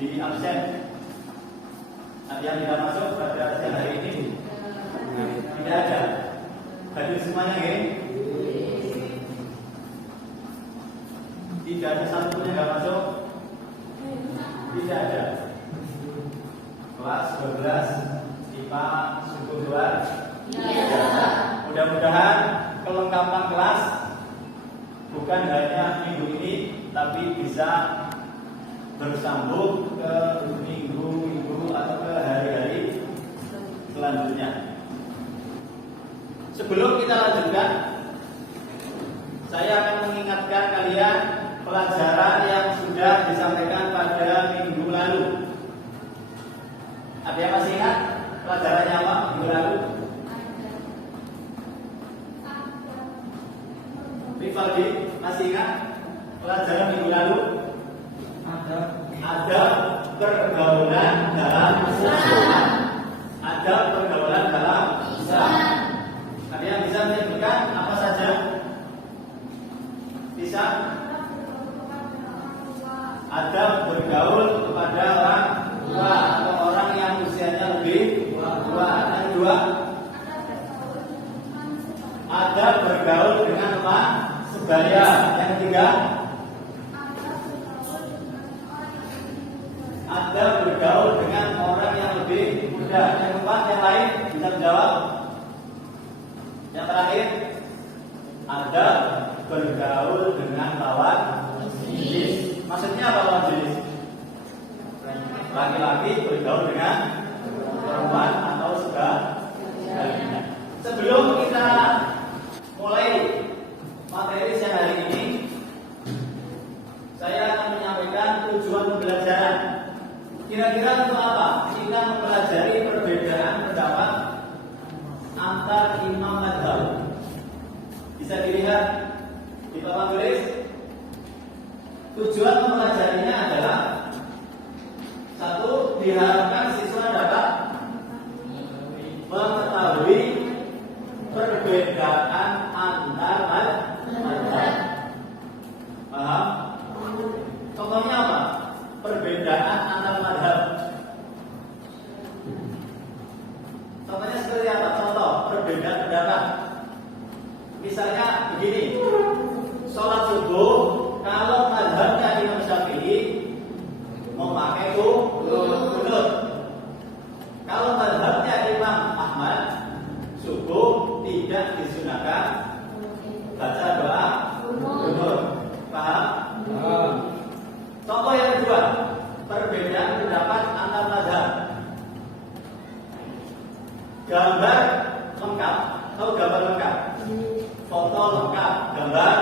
di absen. Ada yang tidak masuk pada siang hari ini? Tidak ada. Hadir semuanya, ya? Tidak ada satu pun yang tidak masuk? Tidak ada. Kelas 12 IPA suku 2? Iya. Mudah-mudahan kelengkapan kelas bukan hanya minggu ini, tapi bisa bersambung ke minggu atau ke hari-hari selanjutnya. Sebelum kita lanjutkan, saya akan mengingatkan kalian pelajaran yang sudah disampaikan pada minggu lalu. Ada yang masih ingat pelajarannya apa minggu lalu? Rivaldi, masih ingat pelajaran minggu lalu? Ada pergaulan dalam Islam. Ada pergaulan dalam Islam. Ada yang bisa menyebutkan apa saja? Bisa? Ada bergaul kepada orang tua atau orang yang usianya lebih tua. Yang kedua, ada bergaul dengan teman sebaya. Yang ketiga, ada bergaul dengan orang yang lebih muda. Yang keempat, yang lain bisa menjawab. Yang terakhir, ada bergaul dengan lawan jenis. Maksudnya apa lawan jenis? Laki-laki bergaul dengan perempuan atau sebaliknya. Sebelum kita mulai materi siang hari ini, saya akan menyampaikan tujuan pembelajaran. Kira-kira untuk apa? Kita mempelajari perbedaan pendapat antar imam mazhab. Bisa dilihat di papan tulis. Tujuan mempelajarinya adalah satu, diharapkan siswa dapat mengetahui perbedaan antar mazhab. Paham? Contohnya apa? Perbedaan antar mazhab. Contohnya seperti apa? Contoh perbedaan pendapat. Misalnya begini, sholat subuh kalau mazhabnya Imam Syafi'i memakai kunut. Kalau mazhabnya Imam Ahmad, subuh tidak disunahkan baca doa kunut. Paham? Contoh yang kedua, perbedaan pendapat antar mazhab. Gambar lengkap. Tahu gambar lengkap? Foto lengkap, gambar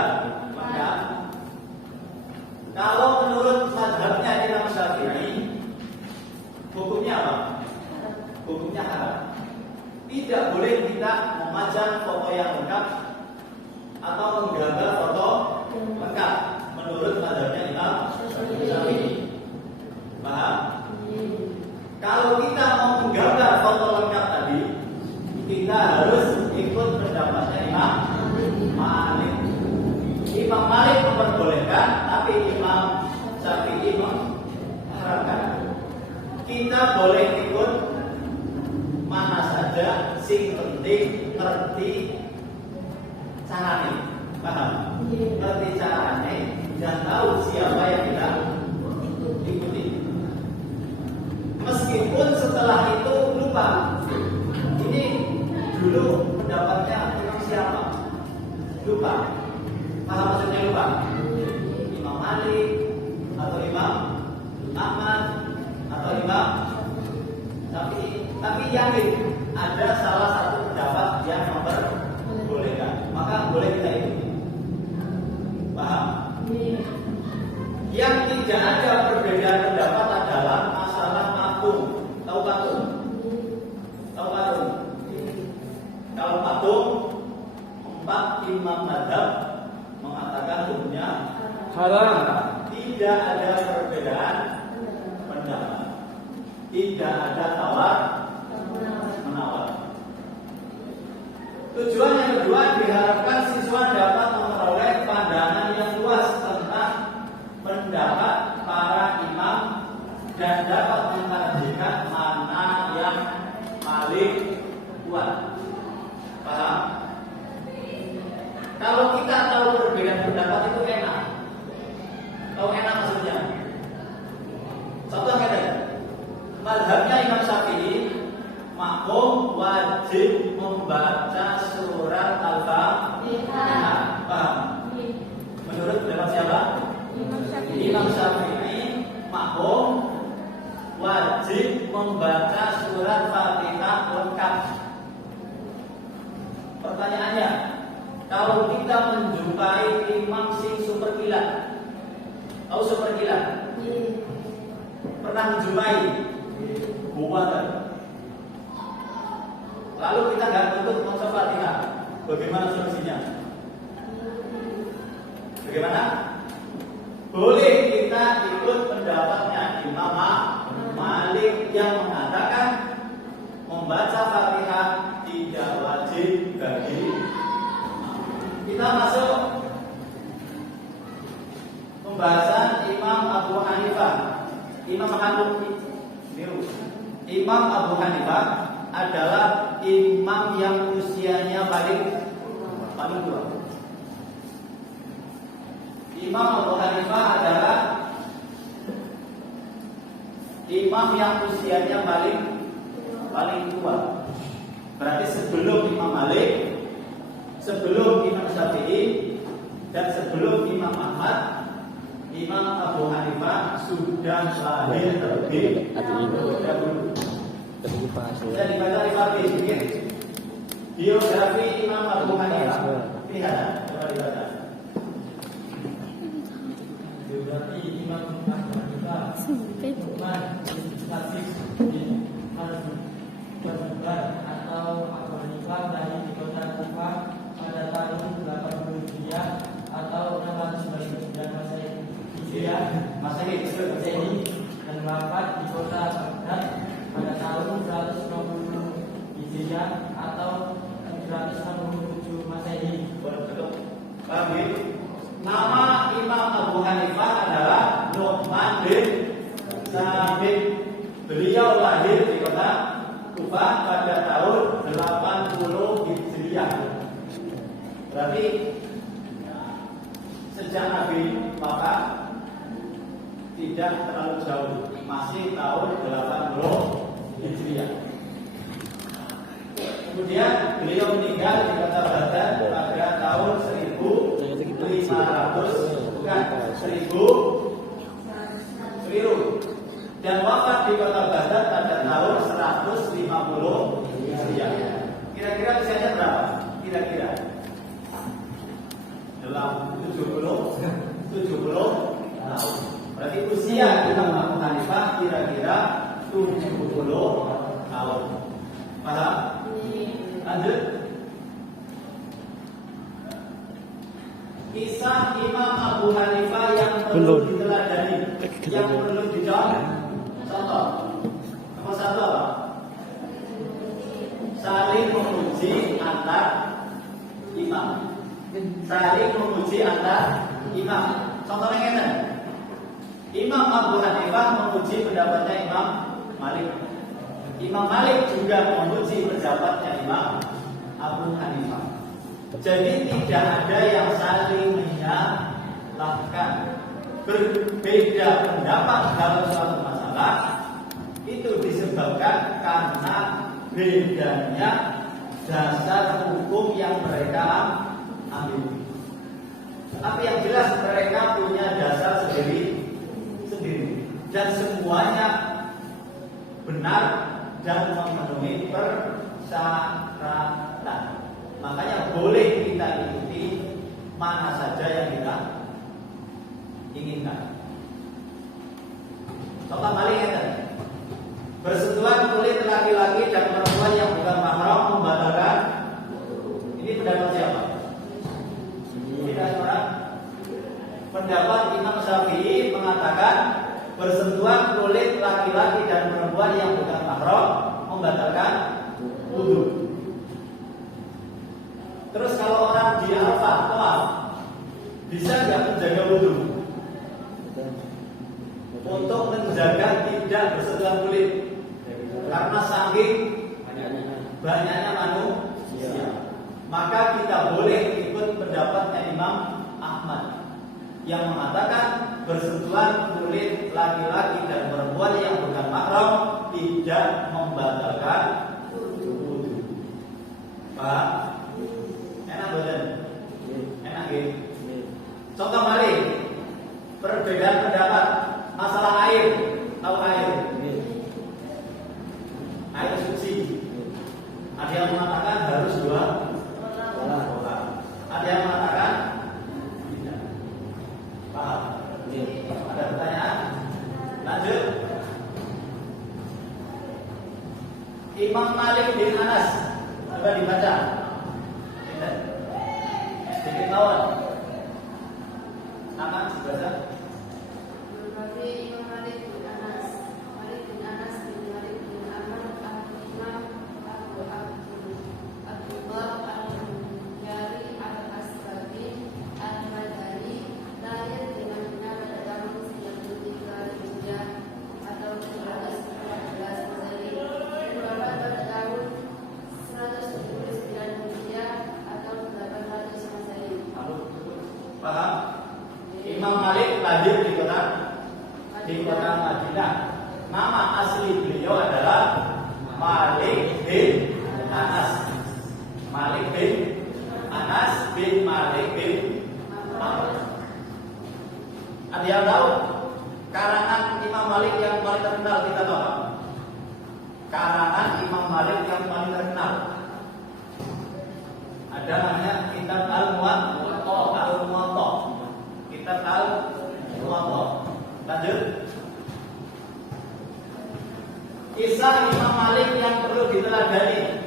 lengkap. Kalau menurut mazhabnya Imam Syafi'i, hukumnya apa? Hukumnya haram. Tidak boleh kita memajang foto yang lengkap atau menggambar foto lengkap menurut mazhabnya Imam Syafi'i. Paham? Kalau kita mau menggambar foto lengkap tadi, kita harus ikut pendapatnya Imam Malik. Imam Malik memperbolehkan, tapi Imam Syafi'i mengharamkan. Kita boleh ikut mana saja, sing penting ngerti caranya. Paham? Ngerti caranya dan tahu siapa yang kita ikuti. Meskipun setelah itu lupa, ini dulu pendapatnya tentang siapa? Lupa. Paham maksudnya lupa? Imam Malik atau Imam Ahmad atau Imam Syafi'i. Tapi yakin ada salah satu pendapat yang memperbolehkan, maka boleh kita ikuti. Paham? Yang tidak ada perbedaan pendapat adalah masalah patung. Tahu patung? Tahu patung? Kalau patung, 4 imam mazhab mengatakan hukumnya haram. Tidak ada perbedaan pendapat. Tidak ada tawar menawar. Tujuan yang kedua, diharapkan siswa dapat memperoleh pandangan yang luas tentang pendapat para imam dan pendapat itu enak. Tahu enak maksudnya? Contoh kata, mazhabnya Imam Syafi'i, makmum wajib membaca surat Al-Fatihah. Paham? Menurut pendapat siapa? Imam Syafi'i, makmum wajib membaca surat Fatihah lengkap. Pertanyaannya, kalau kita menjumpai imam sing super kilat, tahu super kilat? Pernah menjumpai? Buatan. Lalu kita nggak tutup membaca Fatihah, bagaimana solusinya? Bagaimana? Boleh kita ikut pendapatnya Imam Malik yang mengatakan membaca Fatihah tidak wajib bagi. Kita masuk pembahasan Imam Abu Hanifah. Imam Abu Hanifah adalah imam yang usianya paling tua. Imam Abu Hanifah adalah imam yang usianya paling tua. Berarti sebelum Imam Malik, sebelum Imam Syafi'i, dan sebelum Imam Ahmad, Imam Abu Hanifah sudah lahir terlebih dahulu. Jadi baca di sedikit biografi Imam Abu Hanifah. Lihat, coba dibaca. Biografi Imam Abu Hanifah. Nu'man Nasib bin Hazm atau Abu Hanifah lahir di kota Kufah pada tahun 80 Hijriah atau 699 Masehi dan wafat di kota Baghdad pada tahun 150 Hijriah atau 767 Masehi. Paham ya? Nama Imam Abu Hanifah adalah Nu'man bin Sabit. Beliau lahir di kota Kufah pada tahun 80 Hijriah. Berarti sejak Nabi wafat tidak terlalu jauh, masih tahun 80 Hijriah. Kemudian beliau meninggal di kota Baghdad pada tahun 1000 dan wafat di kota Baghdad pada tahun 150 Hijriah. Kira-kira usianya berapa? Kira-kira dalam 70 tahun. Berarti usia Imam Abu Hanifah kira-kira 70 tahun. Paham? Lanjut. Kisah Imam Abu Hanifah yang perlu diteladani, yang perlu dicontoh. Contoh. Nomor satu apa? Saling memuji antar imam. Saling memuji antar imam. Contohnya ini. Imam Abu Hanifah memuji pendapatnya Imam Malik. Imam Malik juga memuji pendapatnya Imam Abu Hanifah. Jadi tidak ada yang saling menyalahkan. Berbeda pendapat dalam suatu masalah itu disebabkan karena bedanya dasar hukum yang mereka ambil. Tetapi yang jelas mereka punya dasar sendiri dan semuanya benar dan memenuhi persyaratan. Makanya boleh kita ikuti mana saja yang kita inginkan. Contoh paling ini, bersentuhan kulit laki-laki dan perempuan yang bukan mahram membatalkan. Ini pendapat siapa? Tidak orang. Pendapat Imam Syafi'i mengatakan bersentuhan kulit laki-laki dan perempuan yang bukan mahram membatalkan wudu. Terus kalau orang di Arafah, tawaf, bisa nggak menjaga wudu? Untuk menjaga tidak bersentuhan kulit, karena saking banyaknya manusia, maka kita boleh ikut pendapatnya Imam Ahmad. yang mengatakan bersentuhan kulit laki-laki dan perempuan yang bukan mahram tidak membatalkan wudu. Paham? Enak badan? Enak gitu. Contoh kali perbedaan pendapat masalah air. Tahu air? Air suci. Ada yang mengatakan harus 2 orang. Ada yang mengatakan tidak. Paham? Ada pertanyaan? Lanjut. Imam Malik bin Anas. Coba dibaca. Sedikit lawan. Nama dibaca. Imam Malik bin Anas. Malik bin Anas bin Malik bin Amr al-Imam Abu Abdullah al-Jari al-Asbari al-Madani lahir di Madinah pada tahun 93 Hijriah atau 114 Masehi. Wafat pada tahun 179 Hijriah atau 800 Masehi. Paham? Imam Malik lahir di kota Madinah. Nama asli beliau adalah Malik bin Anas. Malik bin Anas bin Malik bin Amr. Ada yang tahu karangan Imam Malik yang paling terkenal kita tahu? Karangan Imam Malik yang paling terkenal ada namanya Kitab Al-Muwatta. Kitab Al-Muwatta. Lanjut. Kisah Imam Malik yang perlu diteladani.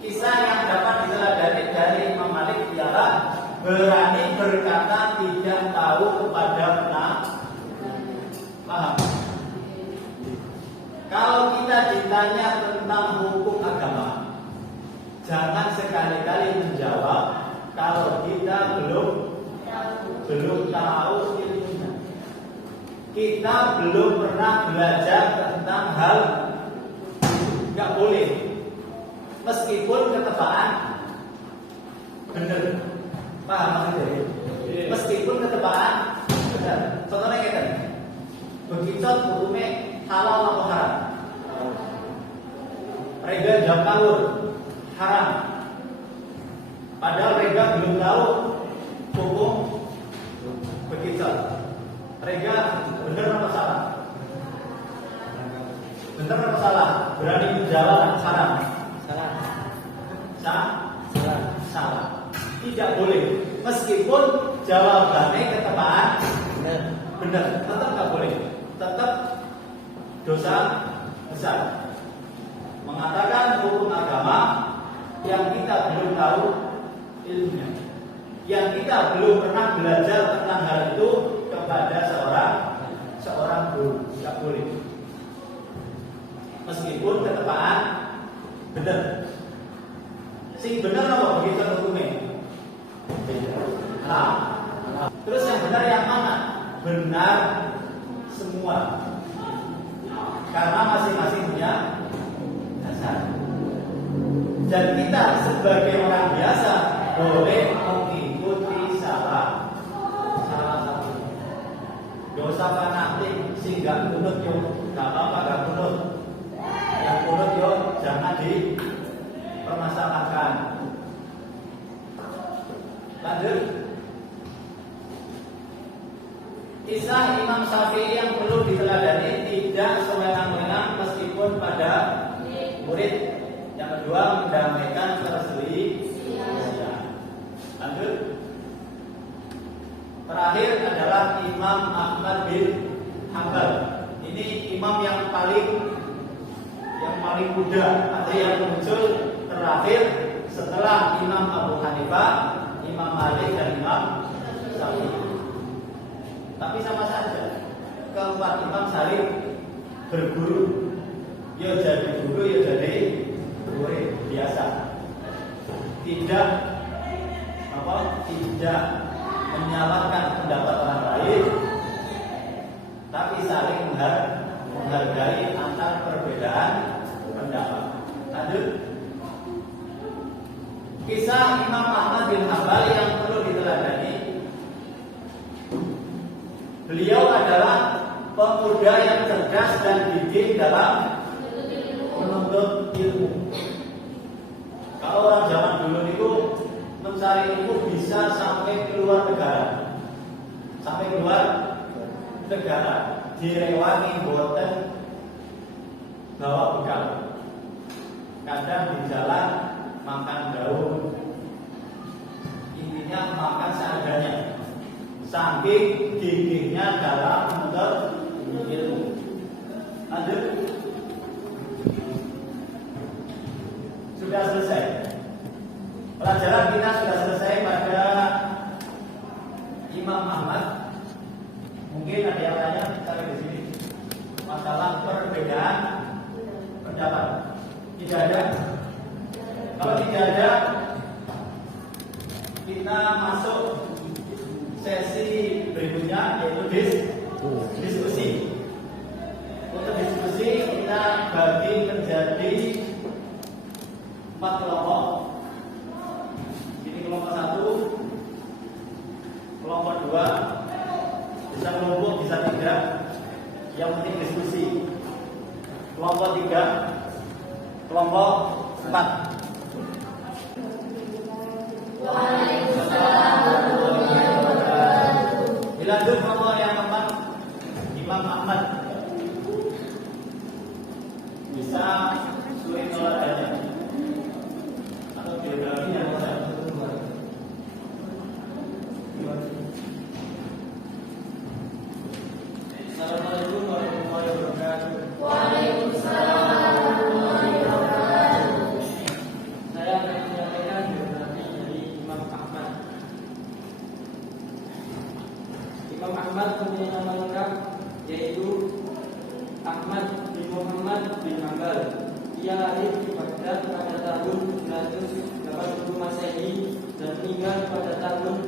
Kisah yang dapat diteladani dari Imam Malik ialah berani berkata tidak tahu kepada benar. Paham? Kalau kita ditanya tentang hukum agama, jangan sekali-kali menjawab kalau kita belum tahu ilmunya. Kita belum pernah belajar tentang hal nggak boleh, meskipun ketebaan benar. Paham maksudnya? Meskipun ketebaan benar. Contohnya kita begitu hukumnya halal atau haram. Rega jam tahun haram. Padahal rega belum tahu hukum begitu. Rega benar atau salah? Benar atau salah? Berani menjawab haram. Salah. Tidak boleh. Meskipun jawabannya ketebaan benar, tetap nggak boleh. Tetap dosa besar. Mengatakan hukum agama yang kita belum tahu ilmunya, yang kita belum pernah belajar tentang hal itu kepada seorang guru, nggak boleh. Meskipun ketepaan benar. Sing benar apa begitu hukumnya? Terus yang benar yang mana? Benar semua. Karena masing-masing punya dasar. Dan kita sebagai orang biasa boleh mengikuti salah satu. Gak usah fanatik, sehingga kunut yo, gak apa-apa gak kunut. Yang kunut yo jangan dipermasalahkan. Lanjut. Kisah Imam Syafi'i yang perlu diteladani tidak sewenang-wenang meskipun pada murid. Yang kedua, mendamaikan perselisihan. Lanjut. Terakhir adalah Imam Ahmad bin Hanbal. Ini imam yang paling muda atau yang muncul terakhir setelah Imam Abu Hanifah, Imam Malik dan Imam Syafi'i. Tapi sama saja, keempat imam saling berguru. Ya jadi guru, ya jadi murid biasa. Tidak menyalahkan pendapat orang lain, tapi saling menghargai antar perbedaan pendapat. Lanjut. Kisah Imam Ahmad bin Hanbal yang perlu diteladani. Beliau adalah pemuda yang cerdas dan gigih dalam menuntut ilmu. Kalau orang zaman dulu itu mencari ilmu bisa sampai keluar negara, direwangi boten bawa bekal. Kadang di jalan makan daun, intinya makan seadanya. Saking gigihnya dalam menuntut ilmu. Lanjut. Sudah selesai. Pelajaran kita sudah selesai pada Imam Ahmad. Mungkin ada yang tanya sampai di sini masalah perbedaan pendapat. Tidak ada. Kalau tidak ada, kita masuk sesi berikutnya yaitu diskusi. Untuk diskusi kita bagi menjadi 4 kelompok. Ini kelompok 1, kelompok 2, bisa kelompok bisa 3. Yang penting diskusi. Kelompok 3, kelompok 4. Dilanjut kelompok yang keempat, Imam Ahmad. Bisa sesuai teladannya atau biografinya bisa. Assalamualaikum warahmatullahi wabarakatuh. Waalaikumsalam warahmatullahi wabarakatuh. Saya akan menyampaikan biografi dari Imam Ahmad. Imam Ahmad mempunyai nama lengkap yaitu Ahmad bin Muhammad bin Hanbal. Ia lahir di Baghdad pada tahun 980 Masehi dan meninggal pada tahun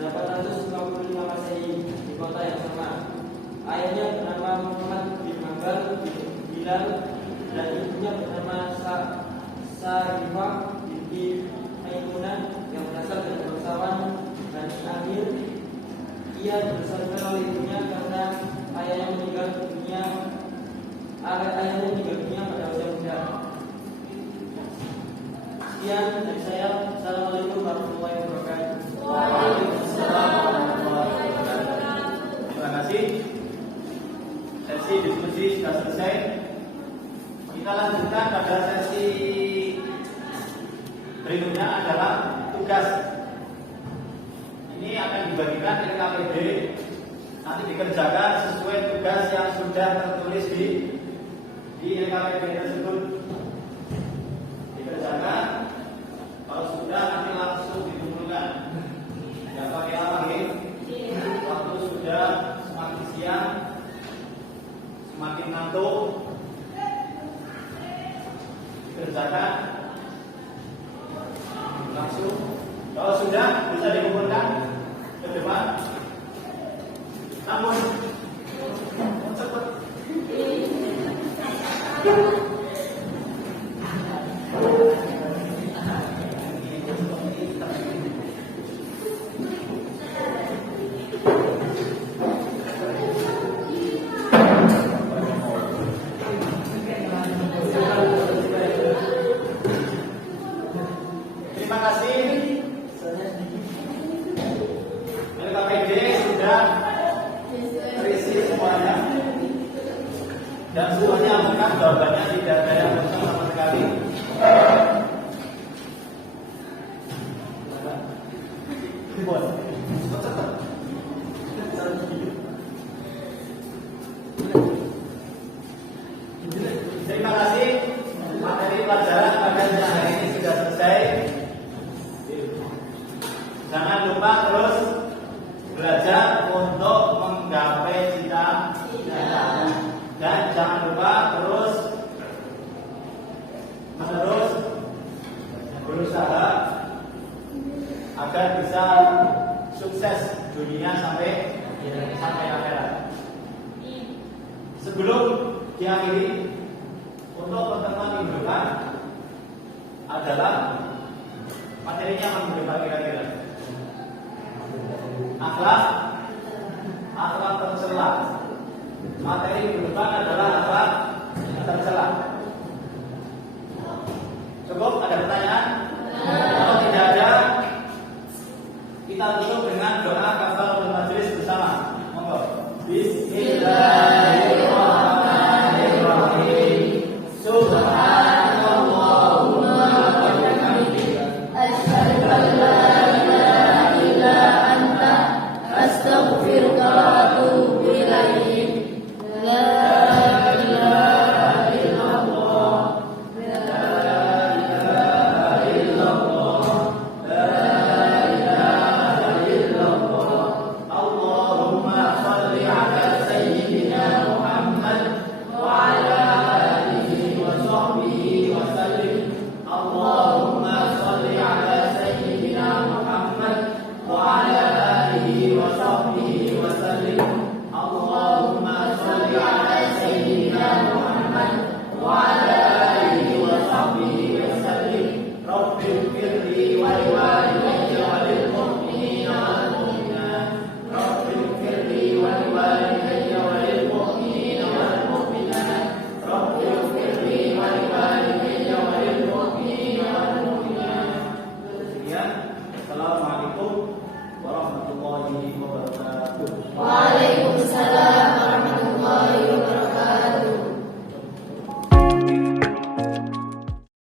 855 Masehi di kota yang sama. Ayahnya bernama Muhammad bin Hanbal bin Bilal dan ibunya bernama Sarifah binti Maimunah yang berasal dari bangsawan Bani Amir. Ia dibesarkan oleh ibunya karena ayahnya meninggal dunia pada usia muda. Sekian dari saya. Assalamualaikum warahmatullahi wabarakatuh. Waalaikumsalam warahmatullahi wabarakatuh. Terima kasih. Sesi diskusi sudah selesai. Kita lanjutkan pada sesi berikutnya adalah tugas. Ini akan dibagikan LKPD, nanti dikerjakan sesuai tugas yang sudah tertulis di LKPD tersebut. Dikerjakan, kalau sudah nanti langsung dikumpulkan. Tidak pakai lagi. Waktu sudah semakin siang, semakin ngantuk. Dikerjakan langsung. Kalau sudah bisa dikumpulkan ke depan. Namun cepat. Terima kasih. LKPD sudah terisi semuanya dan semuanya bukan jawabannya, tidak ada yang kosong sama sekali. Terima kasih. Materi pelajaran pada siang hari ini sudah selesai. Jangan lupa terus belajar untuk menggapai cita-cita dan jangan lupa terus menerus berusaha agar bisa sukses dunia sampai akhirat. Sebelum diakhiri, untuk pertemuan minggu depan adalah materinya akan berbagi kira-kira akhlak Kita tutup dengan doa